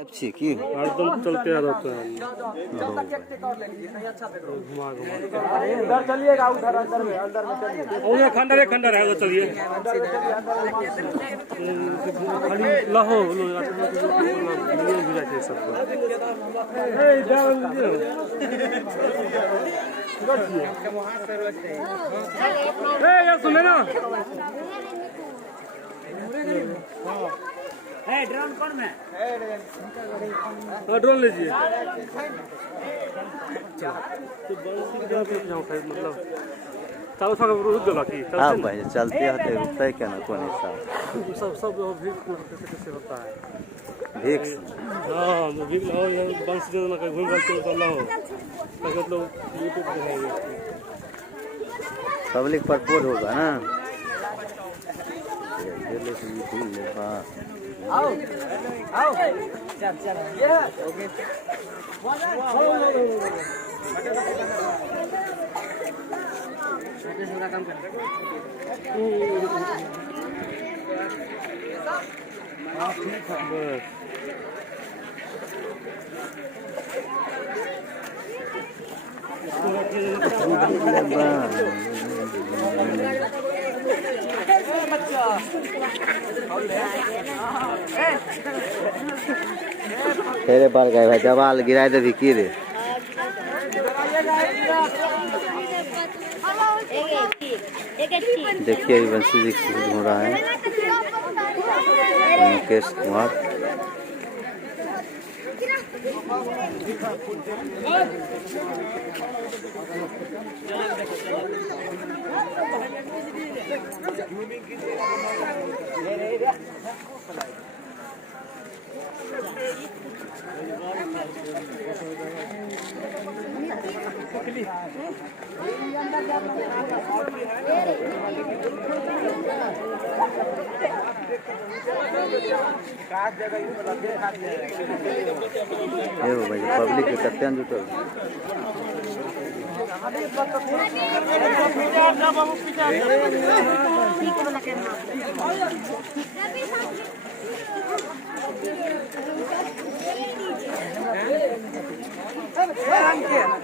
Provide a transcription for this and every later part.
अच्छी की एकदम चलते रहता है। उधर चलिएगा, उधर अंदर में चलिए। और खंडर खंडर है वो, चलिए खाली लाहो सबको। सुने ना ड्रोन कौन में? ड्रोन लीजिए। मतलब चालू था रुक गया कि हाँ भाई चलते होते रुकता है क्या ना कौन हिसाब सब भीख कैसे कैसे होता है भीख हाँ भीख लाओ बंश ना कहीं घूम घाल के लाओ मतलब यूट्यूब पे है पब्लिक पर पोल होगा ना। आओ आओ चल चल ये ओके पूरा काम कर हां ठीक है तेरे बाल गए भाई दबाल गिराए दे भी की रे। देखिए वंशी जी घूम रहा है मुकेश कुमार। ये भाई पब्लिक के कत्ते जुटल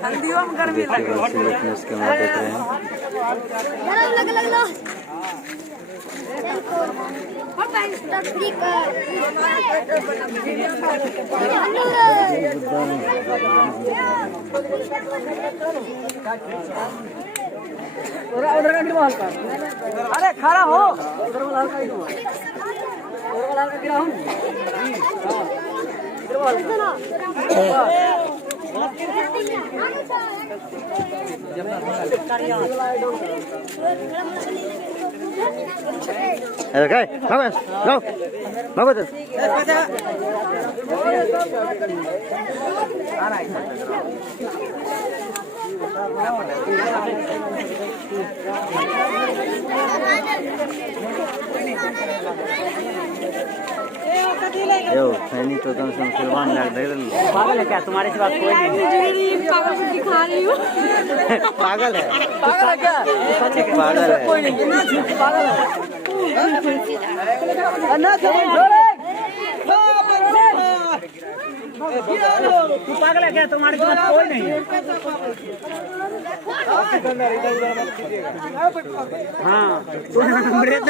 ठंडियों में गर्मी देखिए इसके अंदर देख रहे हैं अरे खड़ा हो अरे काय भागो जाओ भागो तो यो सैनी तो एकदम मुसलमान लग रहे हैं। पागल है क्या? तुम्हारे सिवा कोई नहीं। पागल को दिखा रही हो। पागल है पागल है क्या? पागल है कोई नहीं ना झूठ पागल है ना तू पागल है क्या? तुम्हारे सिवा कोई नहीं है। हाँ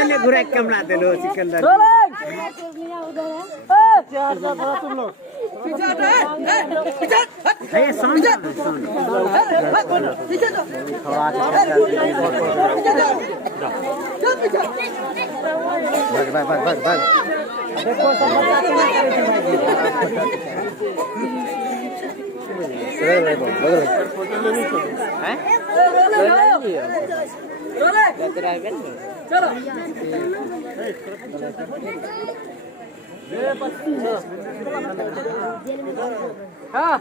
ने घुरा कैमरा दे लो सिकंदर। तुम लोग भाग भाग भाग भाग देखो सब चलो हाँ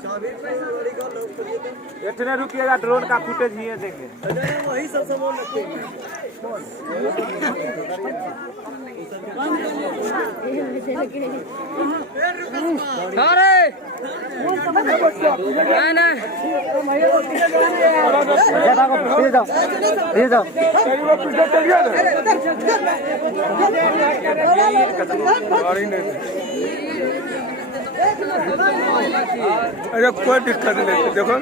इतने रुकिएगा, ड्रोन का फुटेज ही है देंगे। वही सब सामान लगते हैं। अरे ना अरे कोई दिक्कत नहीं देखो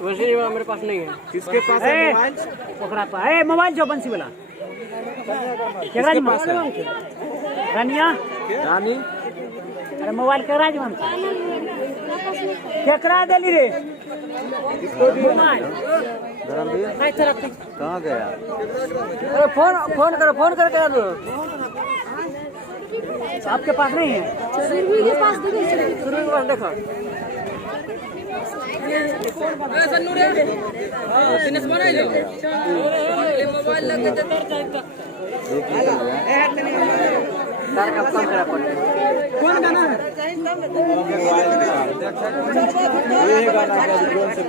बंसी वाला मेरे पास नहीं है। किसके पास है मोबाइल? ओकरा पास है मोबाइल जो बंसी वाला केकरा जी पास है? रानिया रानी अरे मोबाइल केकरा जी मांग केकरा देली रे मोबाइल धर्मवीर नहीं तरफ कहाँ गया? अरे फोन करके आ दो। आपके पास नहीं है? के पास देखो मोबाइल लगे कौन गाना है? यही गाना का ड्रोन से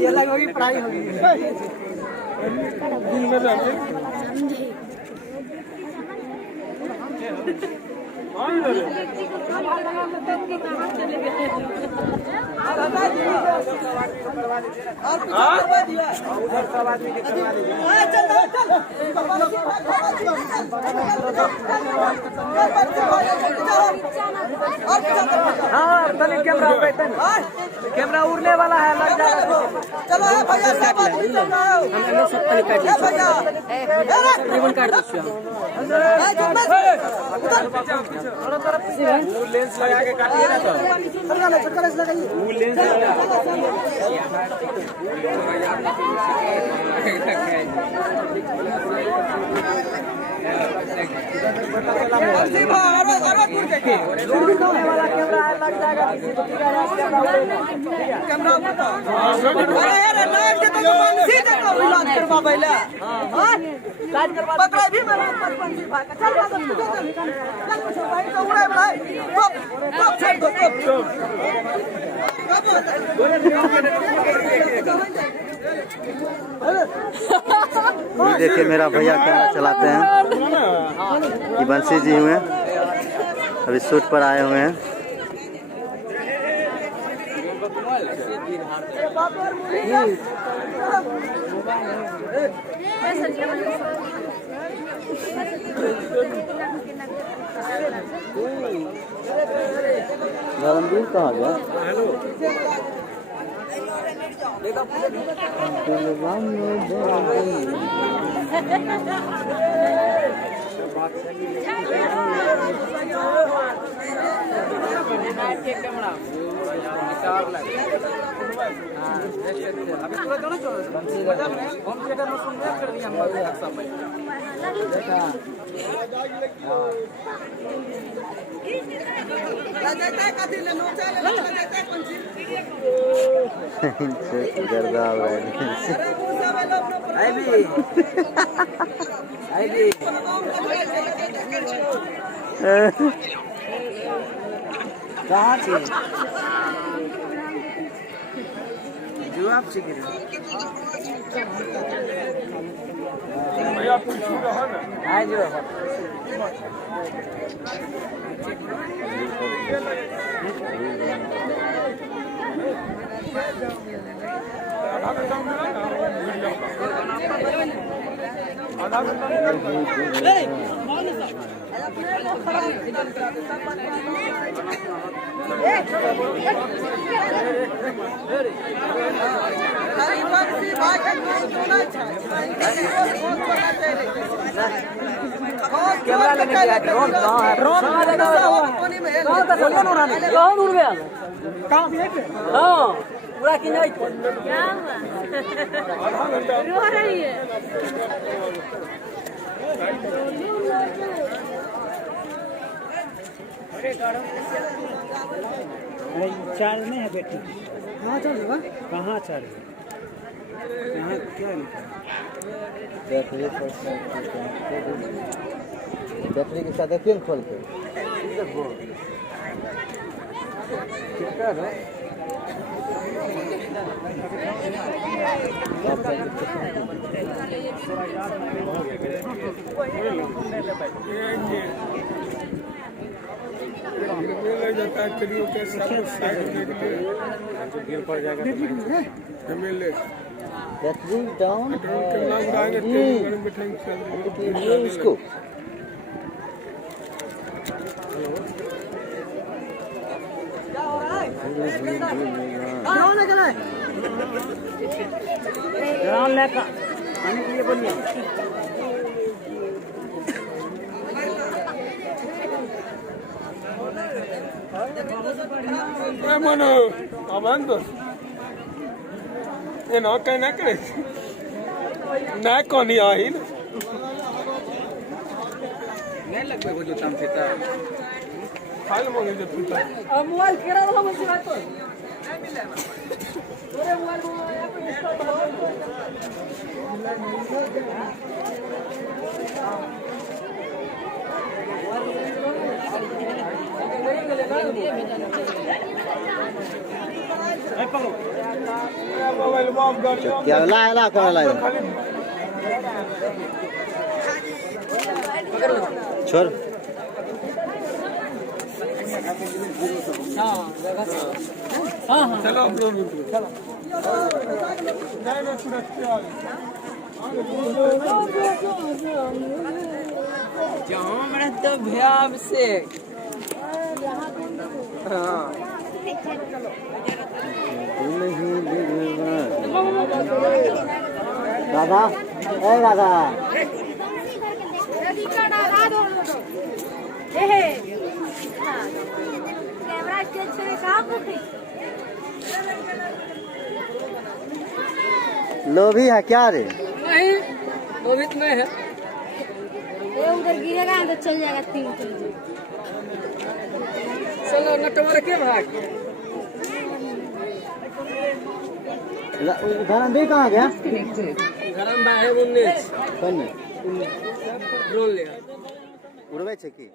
ये अलग होगी पढ़ाई होगी में जाते उधर सब आदमी के करवा दीजिए कैमरा उड़ने वाला है लग जाएगा। चलो भैया सब आदमी रिबन काट लेंस लगा के काटिए ना तो वो लेंस ये देखिए मेरा भैया कैमरा चलाते हैं। ये बंसी जी हुए अभी शूट पर आए हुए हैं। धर्मवीर कहाँ गया? गर्दा हो रहा है। कहाँ थी जो आप सीख रहे हैं जो कैमरा लेने गया ड्रोन कहाँ है? ड्रोन पानी में है कौन उड़ गया? कहाँ पे? हाँ पूरा कि नहीं? क्या हुआ? रो रही है। चार्ज नहीं है बैटरी? कहाँ चार्ज होगा? कहाँ चार्ज है? यहाँ क्या लिखा है? बैटरी के साथ देखिए ना खोल के। बैटरी डाउन इसको ड्रोन लेकर आने के लिए बोलिए। मनो अमन तो ये ना कहीं ना करे ना कौन ही आई ना नहीं लग पे वो जो तम फेता हाल मोगे जो फूटा मोबाइल केरा वाला मुझे बात तो नहीं मिला तोरे मोबाइल में यहाँ पे इंस्टॉल मोबाइल बॉम कर क्या ला कर ला छोड़ चलो चलो तो भ्याम से दादा ए दादा कैमरा के छे कहां पे? लोभी है क्या रे? नहीं लोभित नहीं है। ये उधर गिरेगा तो चल जाएगा 3 किलो। चलो नटवर के भाग धरम भी कहाँ गया? गरम बाहे 19 कन्ने ड्रोन ले उड़वे छे की?